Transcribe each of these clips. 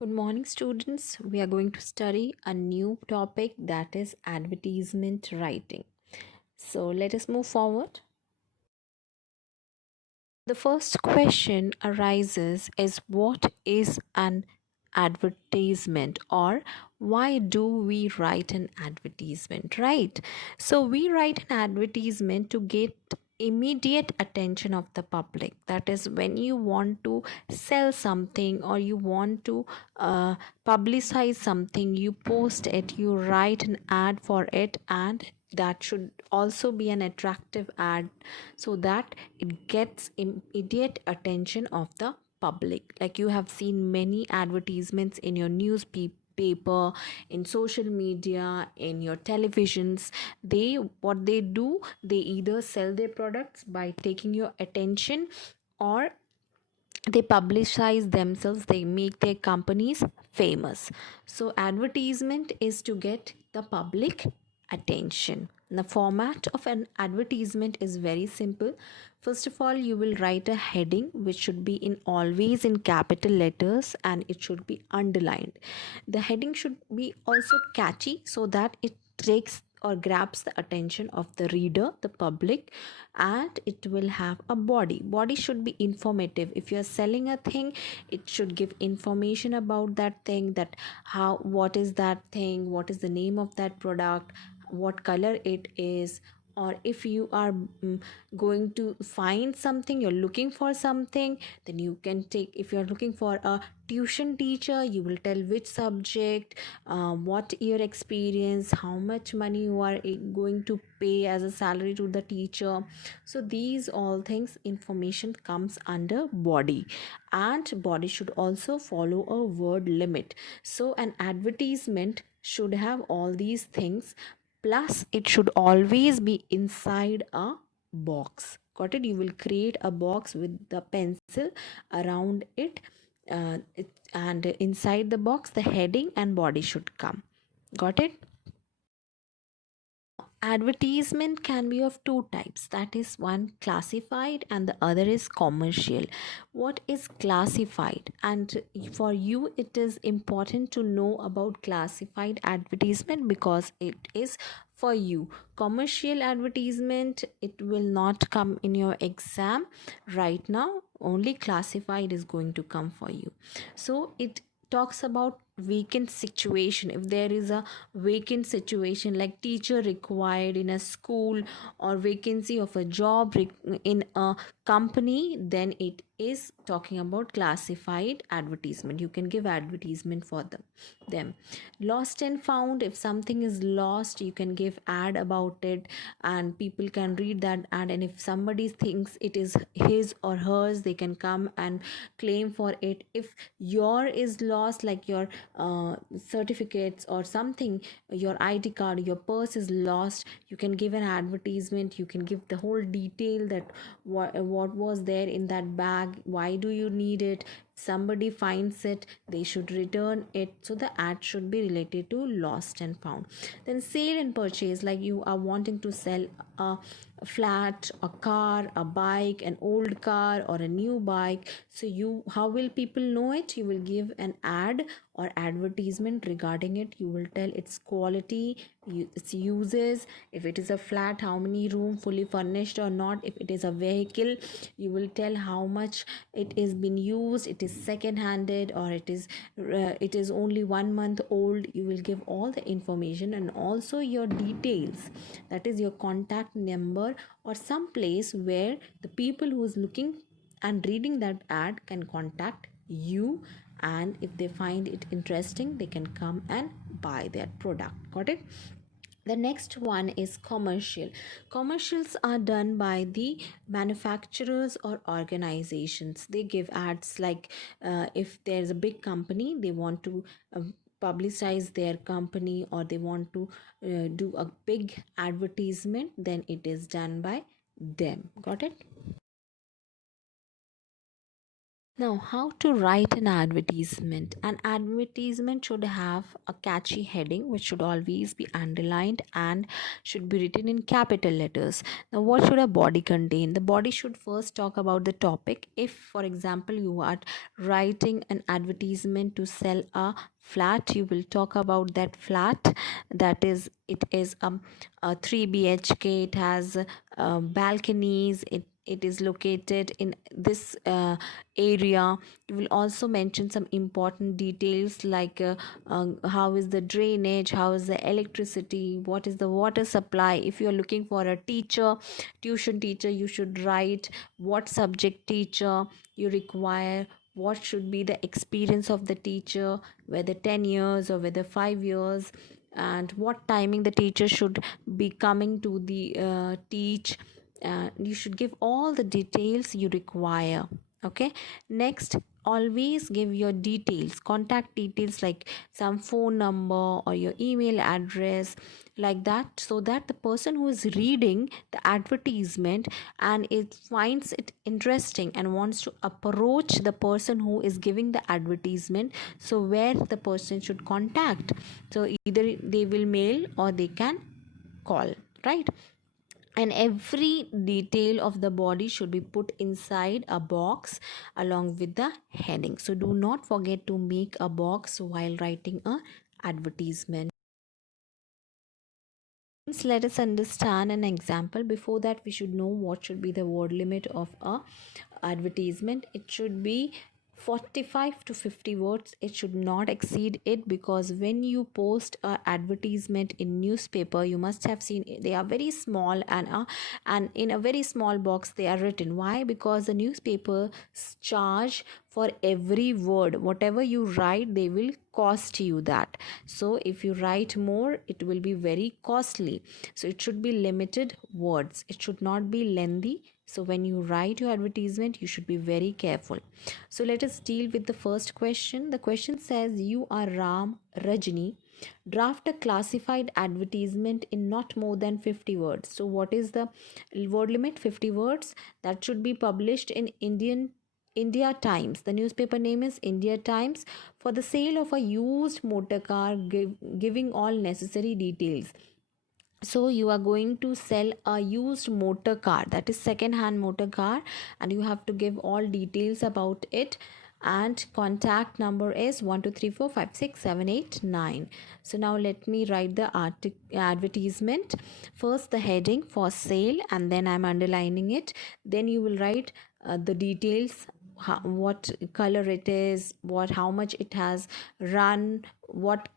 Good morning, students. We are going to study a new topic, that is advertisement writing. So let us move forward. The first question arises is, what is an advertisement, or why do we write an advertisement, right? So we write an advertisement to get immediate attention of the public. That is, when you want to sell something or you want to publicize something, you post it, you write an ad for it, and that should also be an attractive ad so that it gets immediate attention of the public. Like, you have seen many advertisements in your newspaper, in social media, in your televisions. They what they do, they either sell their products by taking your attention, or they publicize themselves, they make their companies famous. So advertisement is to get the public attention. The format of an advertisement is very simple. First of all, you will write a heading which should be in always in capital letters, and it should be underlined. The heading should be also catchy so that it takes or grabs the attention of the reader, the public. And it will have a body should be informative. If you are selling a thing, it should give information about that thing, that how, what is that thing, what is the name of that product, what color it is. Or if you are going to find something, you're looking for something, then you can take, if you're looking for a tuition teacher, you will tell which subject, what your experience, how much money you are going to pay as a salary to the teacher. So these all things, information comes under body. And body should also follow a word limit. So an advertisement should have all these things, plus it should always be inside a box. Got it? You will create a box with the pencil around it, and inside the box the heading and body should come. Got it? Advertisement can be of two types, that is, one classified and the other is commercial. What is classified? And for you, it is important to know about classified advertisement because it is for you. Commercial advertisement, it will not come in your exam right now. Only classified is going to come for you. So it talks about vacant situation. If there is a vacant situation, like teacher required in a school, or vacancy of a job in a company, then it is talking about classified advertisement. You can give advertisement for them. Lost and found, if something is lost, you can give ad about it, and people can read that ad, and if somebody thinks it is his or hers, they can come and claim for it. If your is lost, like your certificates or something, your ID card, your purse is lost, you can give an advertisement. You can give the whole detail, that what was there in that bag, why do you need it. Somebody finds it, they should return it. So the ad should be related to lost and found. Then sale and purchase, like you are wanting to sell a flat, a car, a bike, an old car or a new bike. So you, how will people know it? You will give an ad or advertisement regarding it. You will tell its quality, its uses. If it is a flat, how many room, fully furnished or not. If it is a vehicle, you will tell how much it is been used, it is second handed, or it is only 1 month old. You will give all the information, and also your details, that is your contact number, or some place where the people who is looking and reading that ad can contact you, and if they find it interesting, they can come and buy that product. Got it? The next one is commercial. Commercials are done by the manufacturers or organizations. They give ads, like if there's a big company, they want to publicize their company, or they want to do a big advertisement, then it is done by them. Got it? Now, how to write an advertisement? An advertisement should have a catchy heading which should always be underlined and should be written in capital letters. Now, what should a body contain? The body should first talk about the topic. If, for example, you are writing an advertisement to sell a flat, you will talk about that flat. That is, it is a 3 BHK, it has balconies, it is located in this area. You will also mention some important details like how is the drainage, how is the electricity, what is the water supply. If you are looking for a teacher, tuition teacher, you should write what subject teacher you require, what should be the experience of the teacher, whether 10 years or whether 5 years, and what timing the teacher should be coming to the teach. You should give all the details you require. Okay, next, always give your details, contact details like some phone number or your email address, like that, so that the person who is reading the advertisement and it finds it interesting and wants to approach the person who is giving the advertisement, so where the person should contact. So either they will mail or they can call, right? And every detail of the body should be put inside a box along with the heading. So do not forget to make a box while writing a advertisement. Let us understand an example. Before that, we should know what should be the word limit of a advertisement. It should be 45 to 50 words. It should not exceed it, because when you post a advertisement in newspaper, you must have seen they are very small, and in a very small box they are written. Why? Because the newspapers charge for every word. Whatever you write, they will cost you that. So if you write more, it will be very costly. So it should be limited words, it should not be lengthy. So when you write your advertisement, you should be very careful. So let us deal with the first question. The question says, you are Ram Rajni, draft a classified advertisement in not more than 50 words. So what is the word limit? 50 words. That should be published in India Times. The newspaper name is India Times, for the sale of a used motor car, giving all necessary details. So you are going to sell a used motor car, that is second hand motor car, and you have to give all details about it. And contact number is 12345678 9. So now let me write the advertisement. First the heading, for sale, and then I'm underlining it. Then you will write the details, what color it is, what, how much it has run, what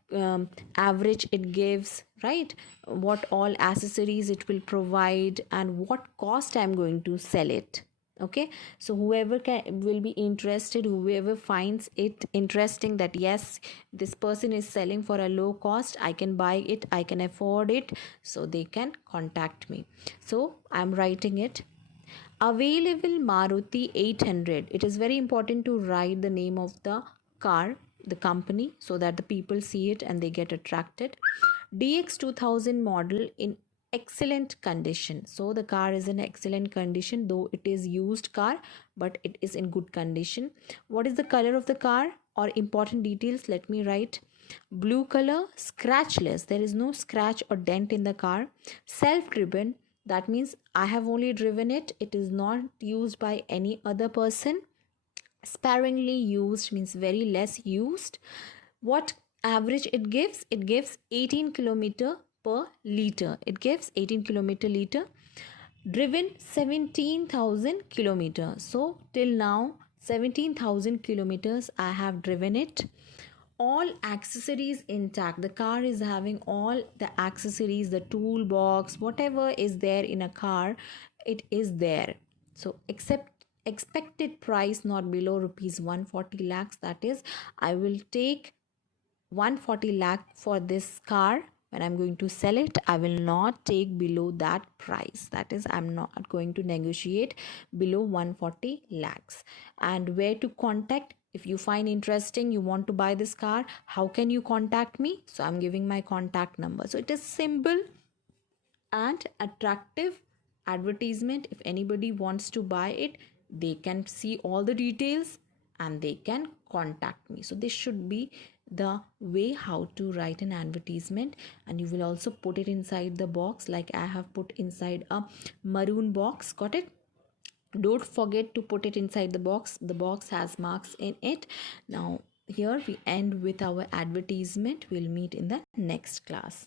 average it gives, right? What all accessories it will provide, and what cost I'm going to sell it. Okay, so whoever will be interested, whoever finds it interesting, that yes, this person is selling for a low cost, I can buy it, I can afford it, so they can contact me. So I'm writing it. Available Maruti 800. It is very important to write the name of the car, the company, so that the people see it and they get attracted. DX 2000 model in excellent condition. So the car is in excellent condition, though it is used car, but it is in good condition. What is the color of the car or important details? Let me write. Blue color, scratchless. There is no scratch or dent in the car. Self driven, that means I have only driven it, it is not used by any other person. Sparingly used means very less used. What average it gives? It gives 18 kilometer per liter. It gives 18 kilometer liter. Driven 17,000 kilometers. So till now 17,000 kilometers I have driven it. All accessories intact. The car is having all the accessories, the toolbox, whatever is there in a car, it is there. So except expected price not below rupees 140 lakhs, that is, I will take 140 lakh for this car. When I'm going to sell it, I will not take below that price, that is, I'm not going to negotiate below 140 lakhs. And where to contact? If you find interesting, you want to buy this car, how can you contact me? So I'm giving my contact number. So it is simple and attractive advertisement. If anybody wants to buy it, they can see all the details and they can contact me. So this should be the way how to write an advertisement. And you will also put it inside the box, like I have put inside a maroon box. Got it? Don't forget to put it inside the box. The box has marks in it. Now here we end with our advertisement. We'll meet in the next class.